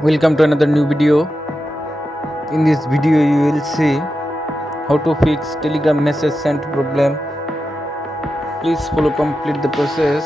Welcome to another new video. In this video you will see how to fix Telegram message sent problem. Please follow complete the process.